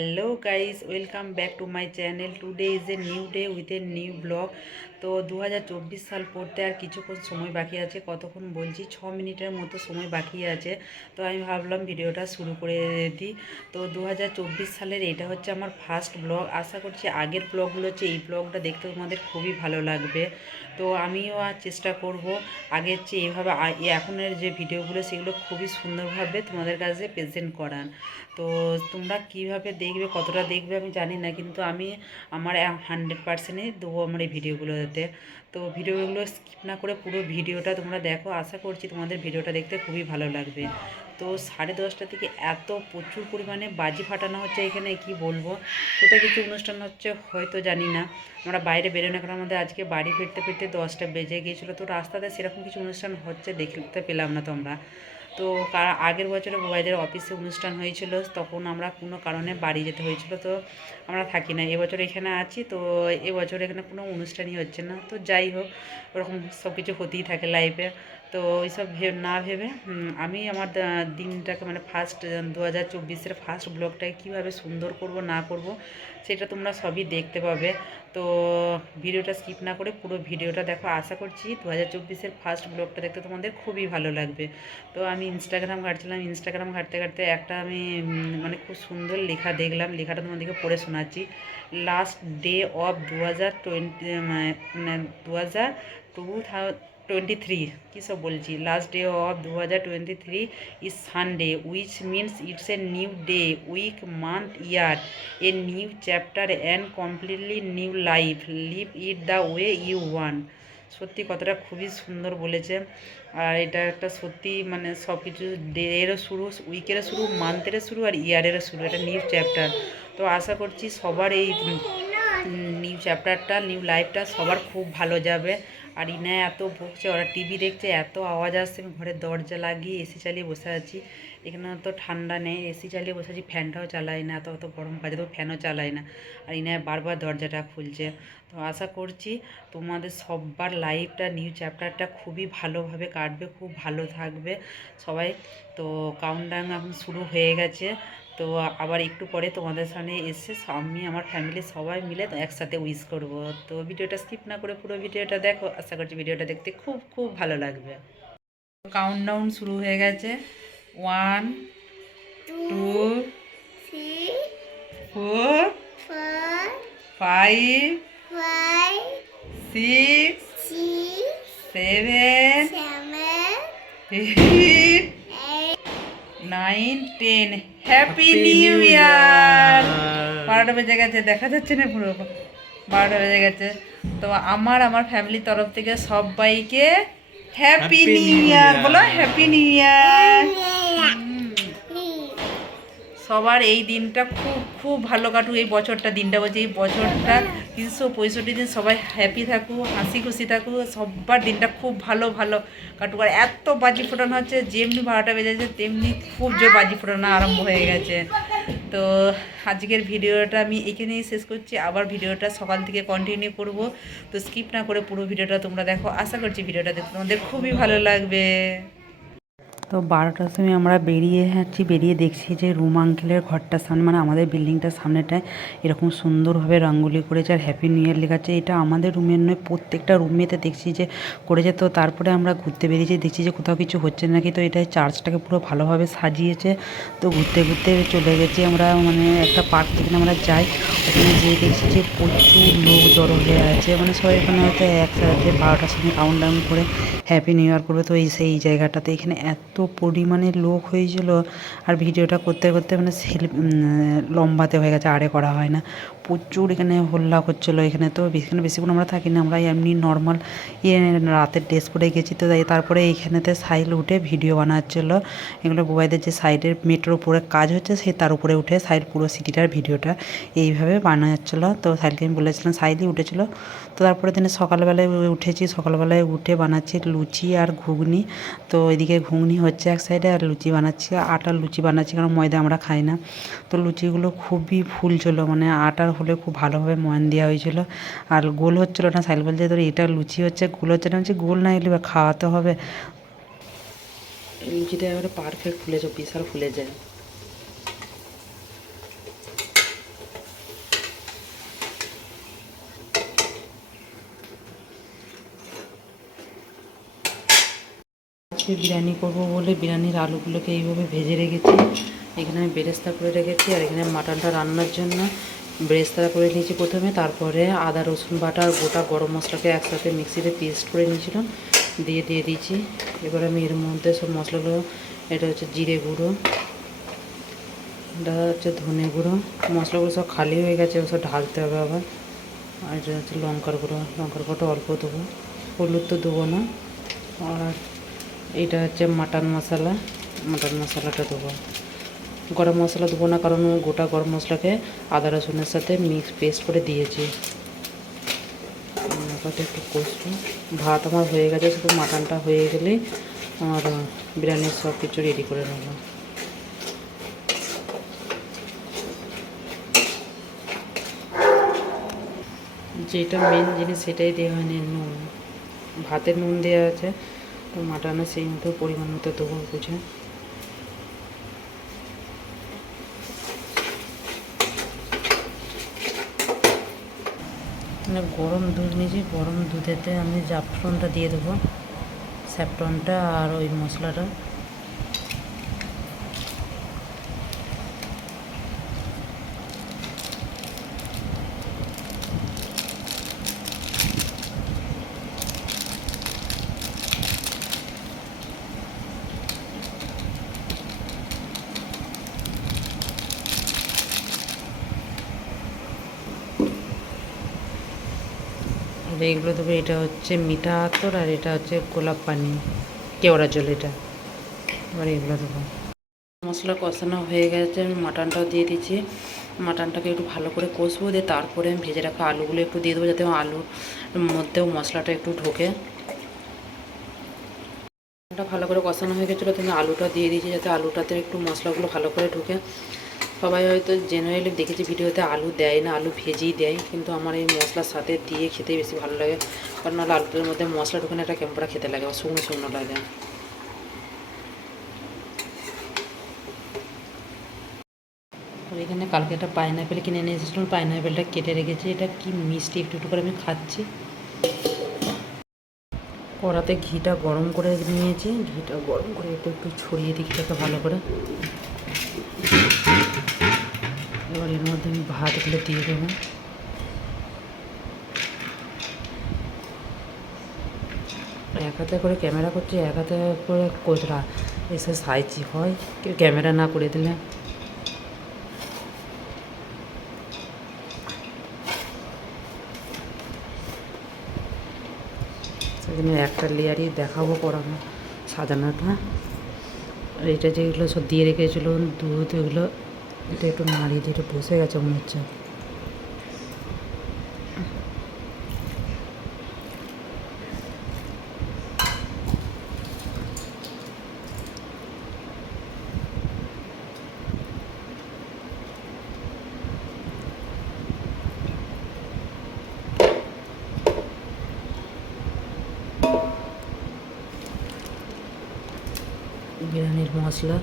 Hello guys, welcome back to my channel. Today is a new day with a new blog. তো 2024 সাল পড়তে আর কিছুক্ষণ সময় বাকি আছে। কতক্ষণ বলছি, 6 মিনিটের মতো সময় বাকি আছে। তো আমি ভাবলাম ভিডিওটা শুরু করে দিই। তো 2024 সালের এটা হচ্ছে আমার ফার্স্ট ব্লগ। আশা করছি আগের ব্লগগুলো হচ্ছে এই ব্লগটা দেখতে তোমাদের খুবই ভালো লাগবে। তো আমিও আর চেষ্টা করব আগের চেয়ে এভাবে এখনের যে ভিডিওগুলো সেগুলো খুবই সুন্দরভাবে তোমাদের কাছে প্রেজেন্ট করার। তো তোমরা কিভাবে দেখবে, কতটা দেখবে আমি জানি না, কিন্তু আমি আমার 100%ই দেবো আমার এই ভিডিওগুলোতে। তো ভিডিওগুলো স্কিপ না করে পুরো ভিডিওটা তোমরা দেখো। আশা করছি তোমাদের ভিডিওটা দেখতে খুবই ভালো লাগবে। তো 10:30 থেকে এত প্রচুর পরিমাণে বাজি ফাটানো হচ্ছে এখানে, কি বলবো। কোথায় কিছু অনুষ্ঠান হচ্ছে হয়তো জানি না, আমরা বাইরে বেরোনো, কারণ আমাদের আজকে বাড়ি ফিরতে ফিরতে 10টা বেজে গিয়েছিলো। তো রাস্তাতে সেরকম কিছু অনুষ্ঠান হচ্ছে দেখতে পেলাম না তোমরা। তো আগের বছরে ভাইদের অফিসে অনুষ্ঠান হয়েছিল, তখন আমরা কোনো কারণে বাড়ি যেতে হয়েছিল, তো আমরা থাকি না। এবছর এখানে আছি, তো এবছর এখানে কোনো অনুষ্ঠানই হচ্ছে না। তো যাই হোক, ওরকম সব কিছু হতেই থাকে লাইফে। তো ওইসব না ভেবে আমি আমার দিনটাকে মানে ফার্স্ট 2024-এর ফার্স্ট ব্লগটাকে কীভাবে সুন্দর করব না করব সেটা তোমরা সবই দেখতে পাবে। তো ভিডিওটা স্কিপ না করে পুরো ভিডিওটা দেখো। আশা করছি 2024-এর ফার্স্ট ব্লগটা দেখতে তোমাদের খুবই ভালো লাগবে। তো আমি ইনস্টাগ্রাম ঘাঁটছিলাম, ইনস্টাগ্রাম ঘাঁটতে ঘাঁটতে একটা আমি মানে খুব সুন্দর লেখা দেখলাম। লেখাটা তোমাদেরকে পড়ে শোনাচ্ছি। লাস্ট ডে অফ 2020 মানে 2023, কী সব বলছি, last day of 2023 is Sunday, which means it's a new day, week, month, year, a new chapter and completely new life, live it the way you want. সত্যি কথাটা খুবই সুন্দর বলেছে। আর এটা একটা সত্যি মানে সব কিছু ডেরও শুরু, উইকেরও শুরু, মান্থেরও শুরু আর ইয়ারেরও শুরু, এটা নিউ চ্যাপ্টার। তো আশা করছি সবার এই নিউ চ্যাপ্টারটা, নিউ লাইফটা সবার খুব ভালো যাবে। আর ইনায় এত বকছে, ওরা টিভি দেখছে, এত আওয়াজ আসছে। আমি ঘরের দরজা লাগিয়ে এসি চালিয়ে বসে আছি। এখানে তো ঠান্ডা নেই, এসি চালিয়ে বসে আছি, ফ্যানটাও চালাই না, এত গরম কাজে তো ফ্যানও চালাই না। আর ইনায় বারবার দরজাটা খুলছে। তো আশা করছি তোমাদের সবার লাইফটা, নিউ চ্যাপ্টারটা খুবই ভালোভাবে কাটবে, খুব ভালো থাকবে সবাই। তো কাউন্টডাউন এখন শুরু হয়ে গেছে। তো আবার একটু পরে তোমাদের সামনে এসে আমি আমার ফ্যামিলি সবাই মিলে তো একসাথে উইশ করব। তো ভিডিওটা স্কিপ না করে পুরো ভিডিওটা দেখো। আশা করছি ভিডিওটা দেখতে খুব খুব ভালো লাগবে। কাউন্টডাউন শুরু হয়ে গেছে। 1, 2, 4, 5, 6, 7, 8, 9, 10। Happy new year. 12টা বেজে গেছে, দেখা যাচ্ছে না পুরো, 12টা বেজে গেছে। তো আমার ফ্যামিলির তরফ থেকে সবাইকে হ্যাপি নিউ ইয়ার বলো, হ্যাপি নিউ ইয়ার। সবার এই দিনটা খুব খুব ভালো কাটুক, এই বছরটা, দিনটা বলছে এই বছরটা 365 দিন সবাই হ্যাপি থাকুক, হাসি খুশি থাকুক, সবার দিনটা খুব ভালো ভালো কাটুক। আর এত বাজি ফোটানো হচ্ছে, যেমনি 12টা বেজেছে তেমনি খুব জোর বাজি ফোটানো আরম্ভ হয়ে গেছে। তো আজকের ভিডিওটা আমি এখানেই শেষ করছি। আবার ভিডিওটা সকাল থেকে কন্টিনিউ করব। তো স্কিপ না করে পুরো ভিডিওটা তোমরা দেখো। আশা করছি ভিডিওটা দেখতে তোমাদের খুবই ভালো লাগবে। তো 12টার সময় আমরা বেরিয়ে দেখছি যে রুম আঙ্কেলের ঘরটার সামনে, মানে আমাদের বিল্ডিংটার সামনেটায় এরকম সুন্দরভাবে রঙ্গোলি করেছে আর হ্যাপি নিউ ইয়ার লেখা আছে। এটা আমাদের রুমের নয়, প্রত্যেকটা রুমেতে দেখছি যে করেছে। তো তারপরে আমরা ঘুরতে বেরিয়েছি, দেখছি যে কোথাও কিছু হচ্ছে নাকি। তো এটা চার্চটাকে পুরো ভালোভাবে সাজিয়েছে। তো ঘুরতে ঘুরতে চলে গেছি আমরা, মানে একটা পার্ক যেখানে আমরা যাই, ওখানে যেয়ে দেখছি যে প্রচুর লোক জড়ো হয়ে আছে। মানে সবাই এখানে হয়তো একসাথে 12টার সময় কাউন্টডাউন করে হ্যাপি নিউ ইয়ার করবে। তো সেই জায়গাটাতে এখানে এত পরিমাণে লোক হয়েছিল। আর ভিডিওটা করতে করতে মানে লম্বাতে হয়ে গেছে, আরে করা হয় না। প্রচুর এখানে হল্লা করছিলো এখানে। তো এখানে বেশিক্ষণ আমরা থাকি না, আমরা এমনি নর্মাল রাতের ড্রেস পরে গেছি। তো তারপরে এইখানেতে সাইল উঠে ভিডিও বানাচ্ছিলো। এগুলো বুবাইদের যে সাইডের মেট্রোর উপরে কাজ হচ্ছে, সে তার উপরে উঠে সাইড পুরো সিটিটার ভিডিওটা এইভাবে বানাচ্ছিলো। তো সাইলকে আমি বলেছিলাম, সাইলই উঠেছিলো। তো তারপরে দিনে সকালবেলায় উঠেছি, সকালবেলায় উঠে বানাচ্ছি লুচি আর ঘুগনি। তো এদিকে ঘুগনি হচ্ছে এক সাইডে, আর লুচি বানাচ্ছি, আটার লুচি বানাচ্ছি, কারণ ময়দা আমরা খাই না। তো লুচিগুলো খুবই ফুলছিল, মানে আটার হলে খুব ভালোভাবে ময়ান দেওয়া হয়েছিল। আর গোল হচ্ছিলো না। সাইল বলছে তোর এটা লুচি হচ্ছে, গোল হচ্ছে না। হচ্ছে গোল না এলে খাওয়াতে হবে। লুচিটা এবারে পারফেক্ট ফুলেছে, বিশাল ফুলে যায়। বিরিয়ানি করব বলে বিরিয়ানির আলুগুলোকে এইভাবে ভেজে রেখেছি। এখানে আমি বেরেস্তা করে রেখেছি, আর এখানে মাটনটা রান্নার জন্য বেরেস্তা করে নিয়েছি প্রথমে, তারপরে আদা রসুন বাটা আর গোটা গরম মশলাকে একসাথে মিক্সিতে পেস্ট করে নিয়েছিলাম, দিয়ে দিয়েছি। এবার আমি এর মধ্যে সব মশলাগুলো, এটা হচ্ছে জিরে গুঁড়ো, এটা হচ্ছে ধনে গুঁড়ো, মশলাগুলো সব খালি হয়ে গেছে, সব ঢালতে হবে আবার। আর এটা হচ্ছে লঙ্কার গুঁড়োটা অল্প দেবো, হলুদ তো দেবো না। আর এটা হচ্ছে মাটন মশলাটা দেবো। গরম মশলা দেবো না, কারণ গোটা গরম মশলাকে আদা রসুনের সাথে মিক্স পেস্ট করে দিয়েছি। একটু কষবো। ভাত আমার হয়ে গেছে, শুধু মাটনটা হয়ে গেলেই আমার বিরিয়ানির সব কিছু রেডি করে নেবো। যেটা মেন জিনিস সেটাই দেওয়া হয়নি, নুন। ভাতে নুন দেওয়া আছে, তো মাটনে সেই মতো পরিমাণ মতো দেবো বুঝে। গরম দুধ নিয়েছি, গরম দুধেতে আমি জাফরানটা দিয়ে দেবো, স্যাফরনটা আর ওই মশলাটা। এইগুলো দেবো। এটা হচ্ছে মিঠা আতর, আর এটা হচ্ছে গোলাপ পানি, কেওড়া জল এটা। এবার এগুলো দেবো। মশলা কষানো হয়ে গেছে, আমি মাটনটাও দিয়ে দিচ্ছি। মাটনটাকে একটু ভালো করে কষবো, দিয়ে তারপরে আমি ভেজে রাখা আলুগুলো একটু দিয়ে দেবো, যাতে আলুর মধ্যেও মশলাটা একটু ঢোকে। ভালো করে কষানো হয়ে গেছিলো, তুমি আলুটা দিয়ে দিয়েছি, যাতে আলুটাতে একটু মশলাগুলো ভালো করে ঢোকে। সবাই হয়তো জেনারেলি দেখেছি ভিডিওতে আলু দেয় না, আলু ভেজেই দেয়, কিন্তু আমার এই মশলার সাথে দিয়ে খেতেই বেশি ভালো লাগে, কারণ নাহলে আলুটার মধ্যে মশলা ঢুকে একটা কেমন খেতে লাগে, বা শুকনো শুকনো লাগে। আর এখানে কালকে একটা পাইনঅ্যাপেল কিনে নিয়ে এসেছিলাম, পাইনঅ্যাপেলটা কেটে রেখেছি। এটা কি মিষ্টি, একটু একটু করে আমি খাচ্ছি। কড়াতে ঘিটা গরম করে নিয়েছি, ঘিটা গরম করে একটু একটু ছড়িয়ে দিই ঘিটাকে ভালো করে। এবার এর মধ্যে আমি ভাতগুলো দিয়ে দেবো। এক হাতে করে ক্যামেরা করছি, এক হাতে করে কোতরা এসে সাইজি হয়, কেউ ক্যামেরা না করে দিলে। সেখানে একটা লেয়ারই দেখাবো করানো সাজানোটা। আর এটা যেগুলো সব দিয়ে রেখেছিলো দুধ, এগুলো এটা একটু নাড়িয়ে দিয়ে বসে গেছে মনে হচ্ছে। বিরিয়ানির মশলা,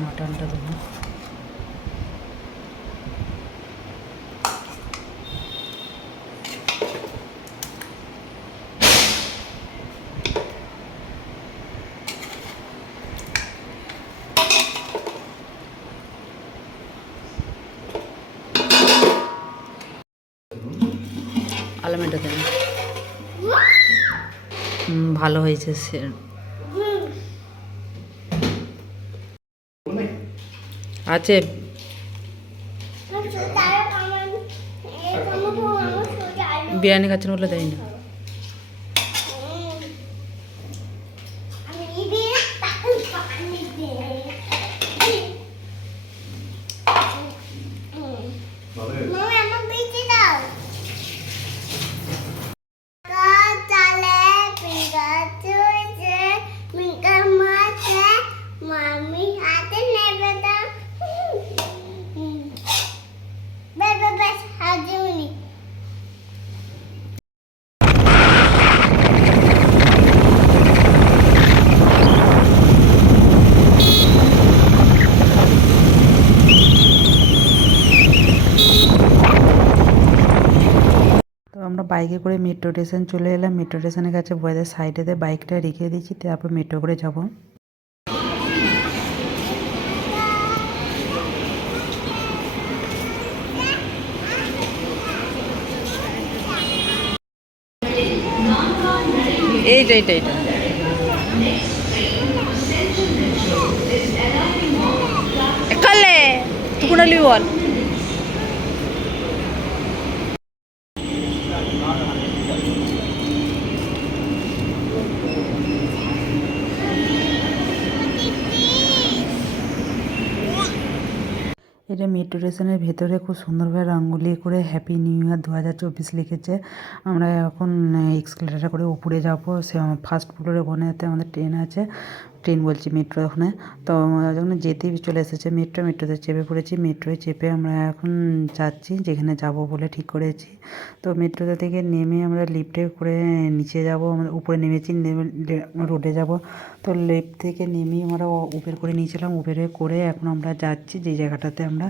মাটনটা দেবো। আলমেন্টটা দেন, ভালো হয়েছে। আছে বিরিয়ানি খাচ্ছেন বলে দেয় না। বাইকে করে মেট্রো স্টেশন চলে এলাম। মেট্রো স্টেশনের কাছে বয়েদের সাইডেতে বাইকটা রেখে দিয়েছি, তারপর মেট্রো করে যাব। এইটা এইটা এইটা কালে তুকুনালি বল। এটা মেট্রো স্টেশনের ভেতরে খুব সুন্দরভাবে রঙ্গোলি করে হ্যাপি নিউ ইয়ার 2024 লিখেছে। আমরা এখন এক্সকেলেটার করে উপরে যাবো। সে ফার্স্ট ফ্লোরে ওখানেতে আমাদের ট্রেন আছে, ট্রেন বলছি মেট্রো। ওখানে তো যখন যেতেই চলে এসেছে মেট্রোতে চেপে পড়েছি। মেট্রোয় চেপে আমরা এখন যাচ্ছি যেখানে যাব বলে ঠিক করেছি। তো মেট্রোতে থেকে নেমে আমরা লিফটে করে নিচে যাব। আমরা উপরে নেমেছি, নেমে রোডে যাব। তো লিফট থেকে নেমেই আমরা উবের করে নিয়েছিলাম। উবেরে করে এখন আমরা যাচ্ছি যে জায়গাটাতে আমরা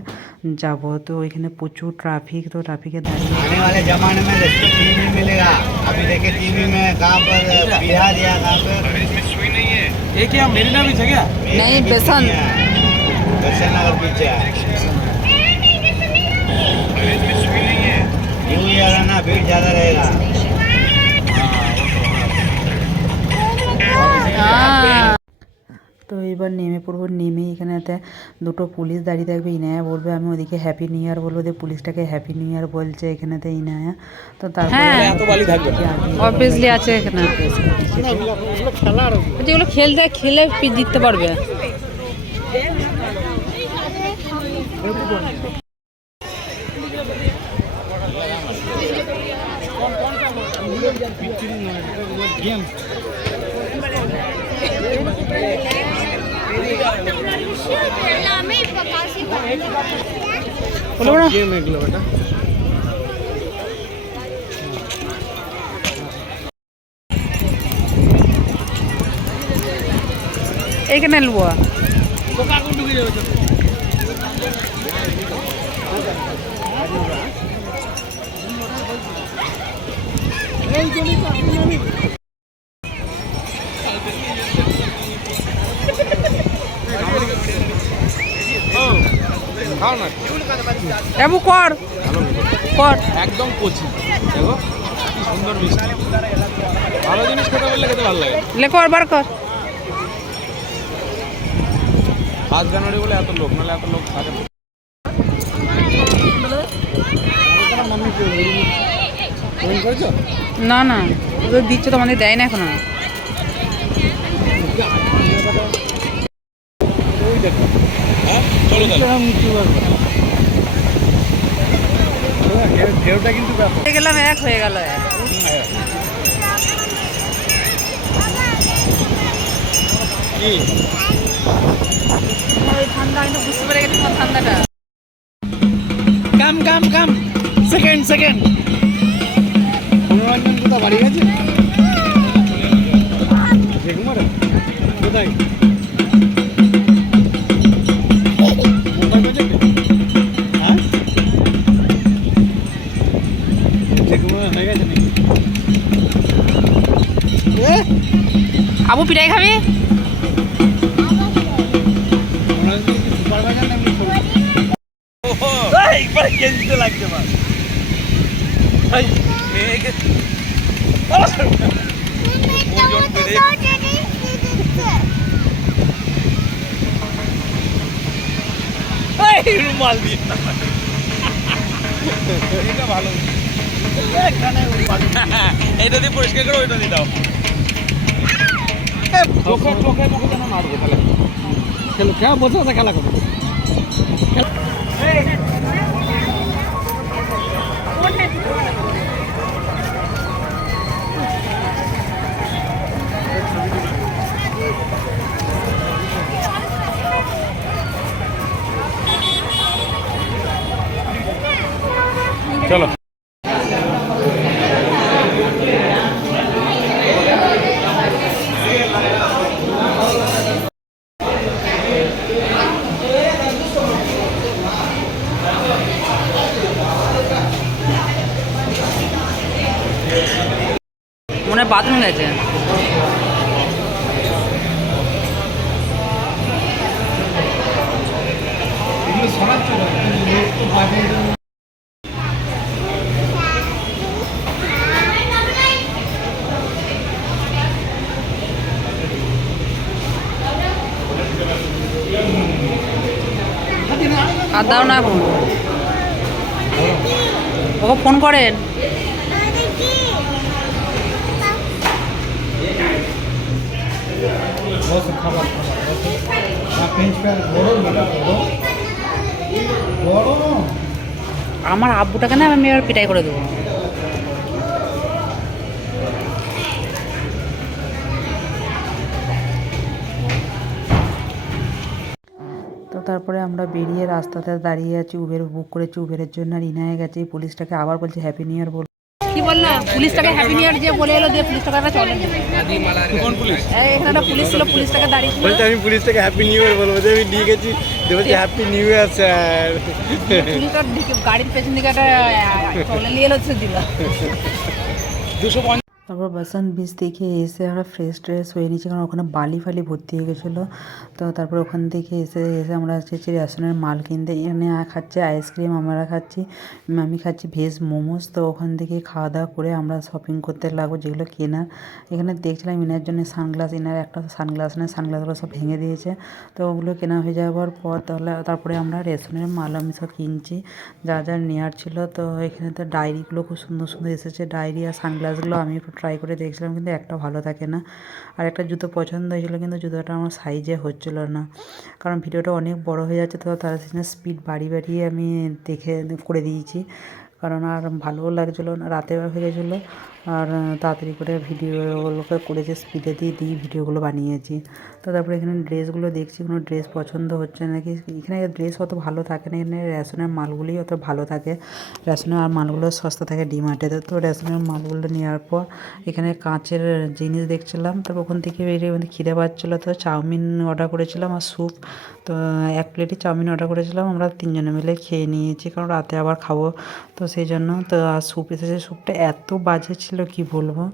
যাব। তো এখানে প্রচুর ট্রাফিক, তো ট্রাফিকে দাঁড়িয়ে आने वाले जमाने में रेस्टोरेंट नहीं मिलेगा। अभी देखे टीवी में कहाँ पर बिहार या कहाँ पर ये क्या मेरीना बीच है क्या? नहीं, बेसन। बेसन नगर पीछे है। न्यू ईयर है ना, भीड़ ज्यादा रहेगा। তো এবার নেমে পড়বো। নেমে এখানেতে দুটো পুলিশ দাঁড়িয়ে থাকবে। ইনায়া বলবে, আমি ওদিকে হ্যাপি নিউ ইয়ার বলবো, দিয়ে পুলিশটাকে হ্যাপি নিউ ইয়ার বলছে এখানেতে ইনায়া। তো তারপরে এত বালি থাকবে না। অবভিয়াসলি আছে এখানে, যেগুলো খেলতে খেলে জিততে পারবে। এইখানে নেবো। খাও না, এবু কর কর। একদম কচি। দেখো কি সুন্দর মিষ্টি। ভালো জিনিস খেতে বললে খেতে ভালো লাগে। লে কর, বার কর। 5 জানুয়ারি বলে এত লোক, নাহলে এত লোক থাকে না। না না, ওদের দিচ্ছে তো, আমাদের দেয় না এখনো। হ্যাঁ চলো তাহলে। ঢেউটা কিন্তু হয়ে গেলাম, এক হয়ে গেল এক। কি ওই ঠান্ডা, আমি তো বুঝতে পেরে গেছি তোমার ঠান্ডাটা। কাম সেকেন্ড মনোরঞ্জন কোথাও বাড়ি গেছে? জেকুমার কোথায়? মুম্বাই বাজারে? হ্যাঁ জেকুমার হয়ে গেছে নাকি? আবু পিঠাই খাবি? মনোরঞ্জন কি সুপার বাজার নাকি? একবার কেজিতে লাগছে মা। ওজন বেড়ে রুমাল দিয়ে এটা ভালো। এটা দিয়ে পরিষ্কার করে ওইটা দিয়ে দাও। চোখে যেন মারবো তাহলে খেলো। খেলা বসে বসে খেলা করবো। চলো। গেছে। এগুলো শোনাচ্ছ না, একটু বাজে। আর দাও না এখন, ওকে ফোন করেন। বসো, খাবার ফ্রেঞ্চ ফ্রাই বড় না বড় না। আমার আব্বুটাকে না আমি আর পিটাই করে দেবো। তো তারপরে আমরা বেরিয়ে রাস্তাতে দাঁড়িয়ে আছি, উবের বুক করেছি, উবেরের জন্য আর ইনায়ে গেছে। পুলিশটাকে আবার বলছে হ্যাপি নিউ ইয়ার বল। কি বললো পুলিশটাকে হ্যাপি নিউ ইয়ার যে বলে এলো, দিয়ে পুলিশটাকে একটা চলেন। কোন পুলিশ? এখানে একটা পুলিশ ছিল, পুলিশটাকে দাঁড়িয়ে ছিল। বলতে আমি পুলিশটাকে হ্যাপি নিউ ইয়ার বলবো, যে আমি দিয়ে গেছি, বলছি হ্যাপি নিউ ইয়ার স্যার। পুলিশটা গাড়ির পেছন দিকে একটা চলে নিয়ে এলো, দিল। 250। তারপর বসন্ত বিচ থেকে এসে আমরা ফ্রেশ ট্রেশ হয়ে নিয়েছি, কারণ ওখানে বালি ফালি ভর্তি হয়ে গেছিলো। তো তারপর ওখান থেকে এসে আমরা এসেছি রেশনের মাল কিনতে। এখানে খাচ্ছে আইসক্রিম, আমরা খাচ্ছি, আমি খাচ্ছি ভেজ মোমোস। তো ওখান থেকে খাওয়া দাওয়া করে আমরা শপিং করতে লাগবো, যেগুলো কেনার। এখানে দেখছিলাম ইনার জন্য সানগ্লাস, ইনার একটা সানগ্লাস নেই, সানগ্লাসগুলো সব ভেঙে দিয়েছে। তো ওগুলো কেনা হয়ে যাওয়ার পর তারপরে আমরা রেশনের মাল আমি সব কিনছি, যা যা নেওয়ার ছিল। তো এখানে তো ডায়েরিগুলো খুব সুন্দর সুন্দর এসেছে, ডায়েরি আর সানগ্লাসগুলো আমি একটু ট্রাই করে দেখছিলাম, কিন্তু একটা ভালো থাকে না। আর একটা জুতো পছন্দ হয়েছিলো, কিন্তু জুতোটা আমার সাইজে হচ্ছিলো না, কারণ ভিডিওটা অনেক বড় হয়ে যাচ্ছে। তো তার জন্য স্পিড বাড়িয়ে আমি দেখে করে দিয়েছি, কারণ আর ভালোও লাগছিলো না, রাতে হয়ে গেছিলো। আর তাড়াতাড়ি করে ভিডিওগুলোকে করেছে, স্পিডে দিয়ে ভিডিওগুলো বানিয়েছি। তো তারপরে এখানে ড্রেসগুলো দেখছি, কোনো ড্রেস পছন্দ হচ্ছে নাকি। এখানে ড্রেস অত ভালো থাকে না, এখানে রেশনের মালগুলোই অত ভালো থাকে। রেশনের আর মালগুলো সস্তা থাকে ডিমার্টে। তো রেশনের মালগুলো নেওয়ার পর এখানে কাঁচের জিনিস দেখছিলাম। তারপর ওখান থেকে বেরিয়ে খিদে পাচ্ছিলো, তো চাউমিন অর্ডার করেছিলাম আর স্যুপ। তো 1 প্লেটই চাউমিন অর্ডার করেছিলাম, আমরা 3 জনে মিলে খেয়ে নিয়েছি, কারণ রাতে আবার খাবো। তো সেই জন্য তো আর স্যুপ এসেছে, স্যুপটা এত বাজে ছিল কি বলবো।